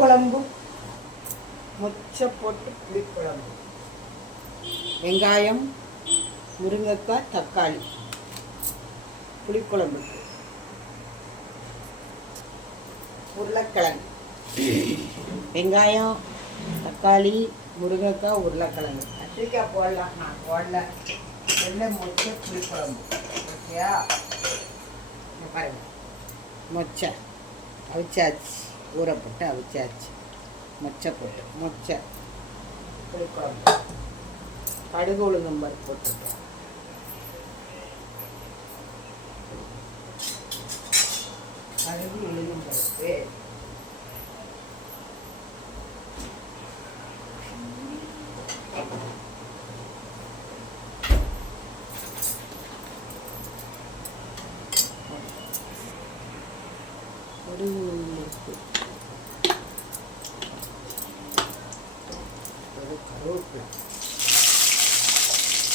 புளிக்குழம்பு, மொச்சை போட்டு புளிக்குழம்பு, வெங்காயம், முருங்கைக்காய், தக்காளி, புளிக்குழம்பு, உருளைக்கிழங்கு, வெங்காயம், தக்காளி, முருங்கைக்காய், உருளைக்கிழங்கு. கத்திரிக்காய் போடலாம், நான் போடல. வெள்ளை மொச்சை புளிக்குழம்பு. ஓகேயா? பாருங்க, மொச்சை அவிச்சாச்சு, ஊற போட்டு அவிச்சாச்சு. மொச்சை போட்டு மொச்சை புளிக்குழம்பு, கடுகு உளுந்தம் பருப்பு போட்டுருக்கோம். கடுகு உளுந்தம் பருப்பு,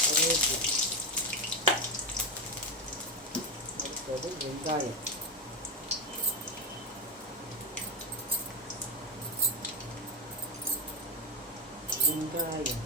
கருவேப்பிலை, அடுத்தது வெங்காயம், வெங்காயம்,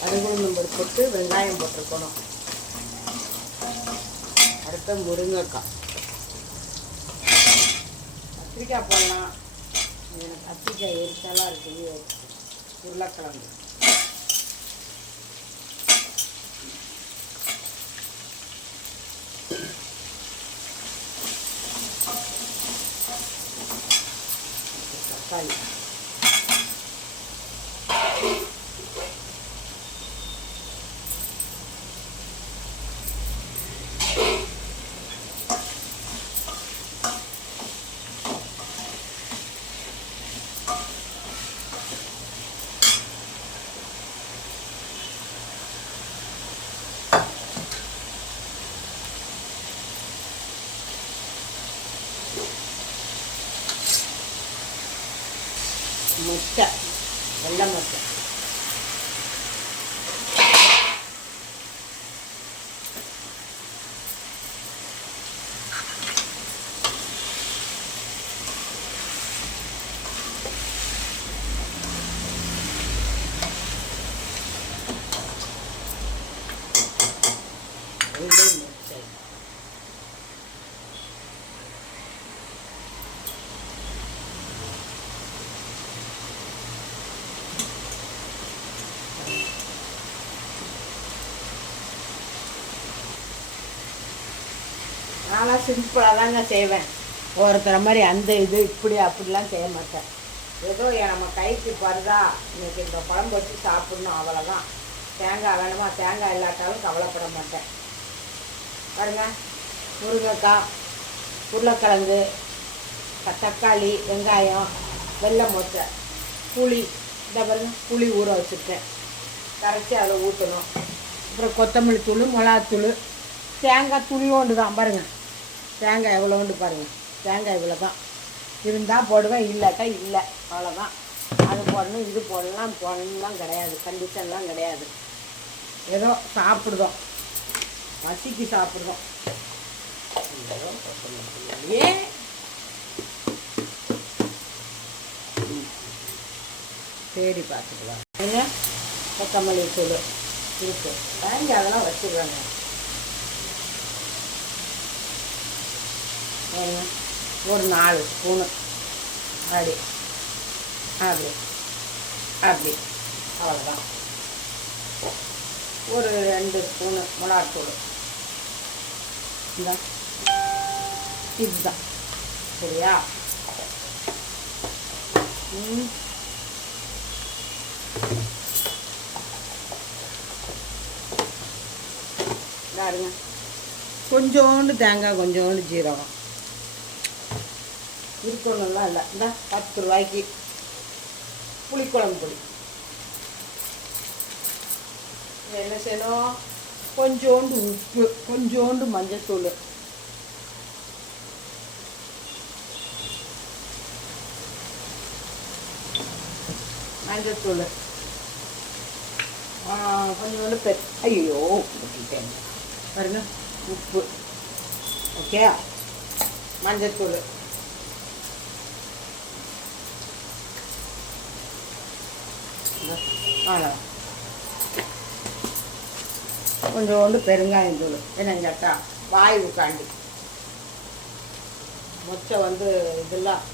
கடுகு பருப்பு போட்டு வெங்காயம் போட்டிருக்கணும். அடுத்த முருங்கைக்காய், கத்திரிக்காய் போடலாம். எனக்கு கத்திரிக்காய் எரிச்சலாக இருக்குது. உருளைக்கிழங்கு, தக்காளி, மொச்சை, வெள்ளை மொச்சை, வெள்ளை மொச்சை, நான்லாம் சிம்பிளாக தாங்க செய்வேன். ஒருத்தர மாதிரி அந்த இது இப்படி அப்படிலாம் செய்ய மாட்டேன். ஏதோ நம்ம கைக்கு பருதா, இன்றைக்கி இந்த குழம்பு வச்சு சாப்பிட்ணும், அவ்வளோதான். தேங்காய் வேணுமா, தேங்காய் இல்லாட்டாலும் கவலைப்பட மாட்டேன். பாருங்க, முருங்கைக்காய், உருளைக்கிழங்கு, தக்காளி, வெங்காயம், வெள்ளை மொச்சை, புளி, இந்த பாருங்க புளி ஊற வச்சுருக்கேன், கரைச்சி அதில் ஊற்றணும். அப்புறம் கொத்தமல்லி தூள், மிளகாத்தூள், தேங்காய் துளியோண்டு தான். பாருங்கள் தேங்காய் எவ்வளோண்டு பாருங்கள். தேங்காய் இவ்வளோ தான் இருந்தால் போடுவேன், இல்லாட்டா இல்லை, அவ்வளோதான். அது போடணும், இது போடலாம் கிடையாது, கண்டிஷன்லாம் கிடையாது. ஏதோ சாப்பிடுதோம், பசிக்கு சாப்பிடுதோம். ஏன் தேடி பார்த்துக்கலாம். ஏங்க கொத்தமல்லி தூள் இருக்குது, தேங்காய் அதெல்லாம் வச்சுருவாங்க. ஒரு 4 ஸ்பூனு அப்படி அப்படி அப்படி அவ்வளோதான். ஒரு 2 ஸ்பூனு மிளகாத்தூள், இதுதான் சரியா? பாருங்க, கொஞ்சோண்டு தேங்காய், கொஞ்சோண்டு ஜீரகம் இருக்கணும்லாம் இல்லை. இந்த 10 ரூபாய்க்கு புளிக்குழம்பு பொடி. என்ன செய்யணும், கொஞ்சோண்டு உப்பு, கொஞ்சோண்டு மஞ்சத்தூள், மஞ்சத்தூள் கொஞ்சோண்டு ஐயோ ஊற்றிட்டேன் பாருங்க, உப்பு, ஓகே, மஞ்சத்தூள், அவ்வளோதான். கொஞ்சோண்டு பெருங்காயத்தூள், என்னஞ்சாட்டா வாய் உட்காண்டி மொச்சை இதெல்லாம்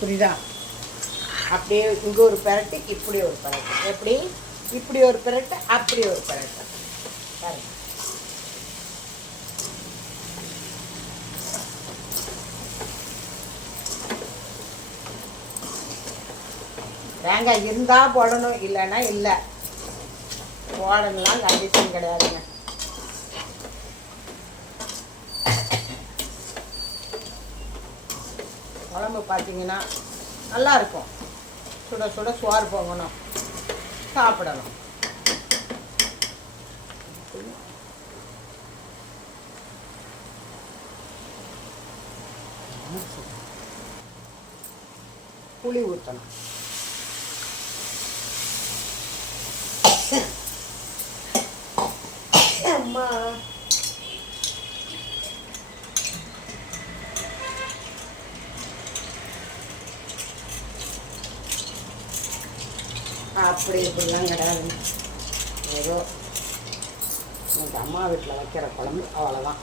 புரியுதா? அப்படியே இங்கே ஒரு பெரட்டு, இப்படி ஒரு பெரட்டு, எப்படி இப்படி ஒரு பெரட்டு, அப்படி ஒரு பெரட்டு பாருங்க. தேங்காய் இருந்தால் போடணும், இல்லைன்னா இல்லை, போடணும்லாம் கண்டிஷன் கிடையாதுங்க. குழம்பு பார்த்தீங்கன்னா நல்லாயிருக்கும். சுட சுட சோறு போகணும், சாப்பிடணும். புளி ஊற்றணும். அம்மா அப்படி இப்படிலாம் கிடையாது. ஏதோ எங்கள் அம்மா வீட்டில் வைக்கிற குழம்பு, அவ்வளோதான்.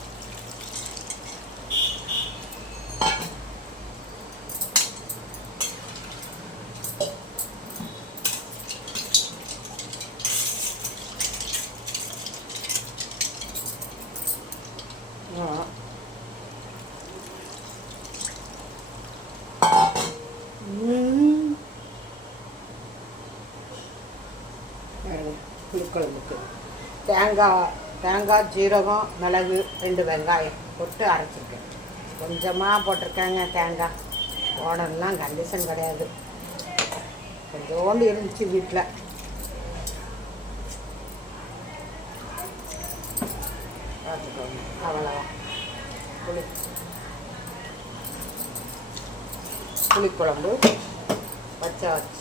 புளிக்குழம்புக்கு தேங்காய், ஜீரகம், மிளகு, 2 வெங்காயம் போட்டு அரைச்சிருக்கேன். கொஞ்சமாக போட்டிருக்கேங்க. தேங்காய் போடலாம் கண்டிஷன் கிடையாது. கொஞ்சோண்டு இருந்துச்சு வீட்டில். பார்த்துக்கோங்க, அவ்வளோதான். புளிக்குழம்பு வச்சாச்சு,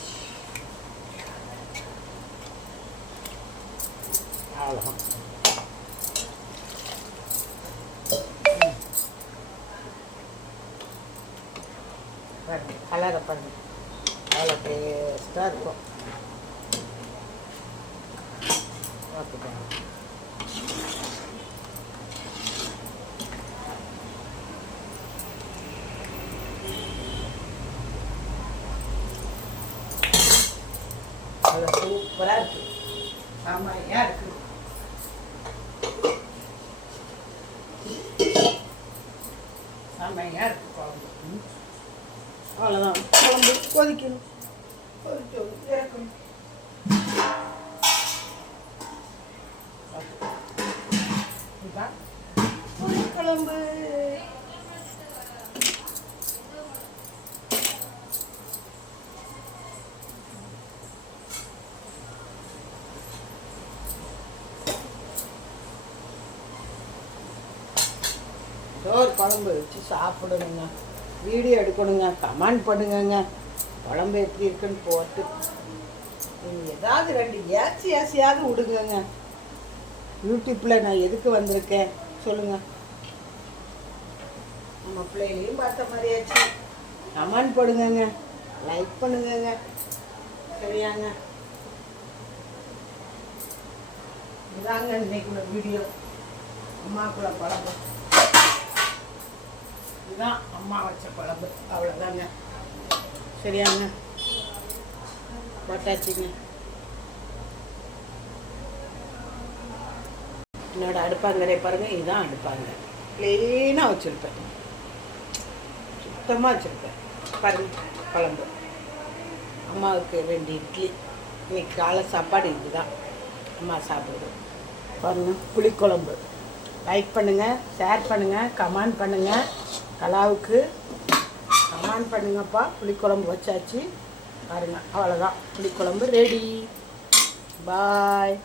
அவ்வளோதான். கலரை பண்ணி அவ்வளோ டேஸ்ட்டாக இருக்கும். பார்த்துக்கோங்க. அவ்வளோ சூப்பராக இருக்குது, செம்மையாக இருக்குது. செம்மையாக இருக்குது குழம்பு. அவ்வளோதான். குழம்பு கொதிக்கணும், கொதிக்கணும், இறக்கணும். இதுதான் புளிக்குழம்பு. ஒரு குழம்பு வச்சு சாப்பிடணுங்க, வீடியோ எடுக்கணுங்க, கமெண்ட் பண்ணுங்கங்க, குழம்பு எப்படி இருக்குன்னு போட்டு நீங்கள் ஏதாவது 2 ஏசியாவது விடுங்கங்க. யூடியூப்பில் நான் எதுக்கு வந்திருக்கேன் சொல்லுங்கள். நம்ம பிள்ளைகளையும் பார்த்த மாதிரியாச்சு. கமெண்ட் பண்ணுங்கங்க, லைக் பண்ணுங்கங்க, சரியாங்க? இதாங்க இன்னைக்குள்ள வீடியோ. அம்மாக்குள்ள குழம்பு இதுதான், அம்மா வச்ச குழம்பு, அவ்வளோதாங்க. சரியாங்க? பட்டாச்சிங்க. என்னோட அடுப்பாங்கரை பாருங்கள், இதுதான் அடுப்பாங்க. க்ளீனாக வச்சுருப்பேன், சுத்தமாக வச்சுருப்பேன். பாருங்கள் குழம்பு. அம்மாவுக்கு 2 இட்லி. இன்னைக்கு காலை சாப்பாடு இதுதான் அம்மா சாப்பிடுது. பாருங்கள் புளிக்குழம்பு. லைக் பண்ணுங்கள், ஷேர் பண்ணுங்கள், கமெண்ட் பண்ணுங்கள். கலாவுக்கு கமெண்ட் ஆன் பண்ணுங்கப்பா. புளிக்குழம்பு வச்சாச்சு பாருங்கள், அவ்வளோதான். புளிக்குழம்பு ரெடி. பாய்.